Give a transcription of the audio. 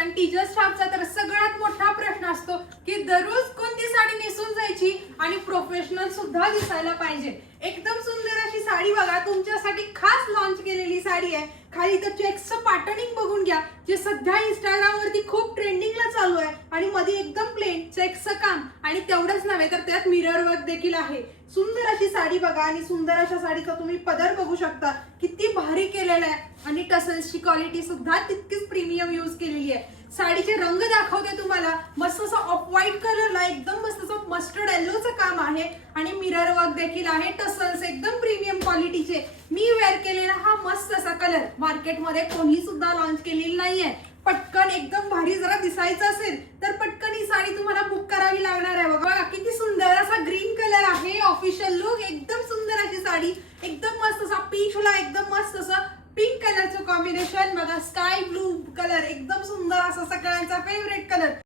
आणि टीचर स्टाफचा तर सगळ्यात मोठा प्रश्न असतो की दररोज कोणती साडी नेसून जायची आणि प्रोफेशनल सुद्धा दिसायला पाहिजे। एकदम सुंदर अशी साडी बघा, तुमच्यासाठी खास लॉन्च केलेली साडी आहे। खाली तर चेक्सचं पॅटर्निंग बघून घ्या, जे सध्या इंस्टाग्राम वरती खूप ट्रेंडिंगला चालू आहे। आणि मध्ये एकदम प्लेन चेक्सचं काम, आणि तेवढंच नव्हे तर त्यात मिरर वर्क देखील आहे। सुंदर अशी साडी बघा, आणि सुंदर अशा साडीचा तुम्ही पदर बघू शकता, किती भारी केलेला आहे। आणि टसल्सची क्वालिटी सुद्धा तितकीच प्रीमियम यूज केलेली आहे। साडीचे रंग दाखवते तुम्हाला, मस्त असा ऑफ व्हाईट कलरला एकदम मस्त असं मस्टर्ड येल्लोचं काम आहे, आणि मिरर वर्क देखील आहे। टसल्स एकदम प्रीमियम क्वालिटीचे। मी वेअर केलेला हा मस्त असा कलर मार्केटमध्ये कोणी सुद्धा लॉन्च केलेली नाहीये। पटकन एकदम भारी जरा दिसायचं असेल तर पटकन ही साडी तुम्हाला बुक करावी लागणार आहे। बघा किती सुंदर असा ग्रीन कलर आहे, ऑफिशियल लुक, एकदम सुंदर अशी साडी, एकदम मस्त असा पीचला एकदम मस्त असं पिंक कलरचं कॉम्बिनेशन बघा, स्काय ब्लू कलर, एकदम सुंदर असा सगळ्यांचा फेवरेट कलर।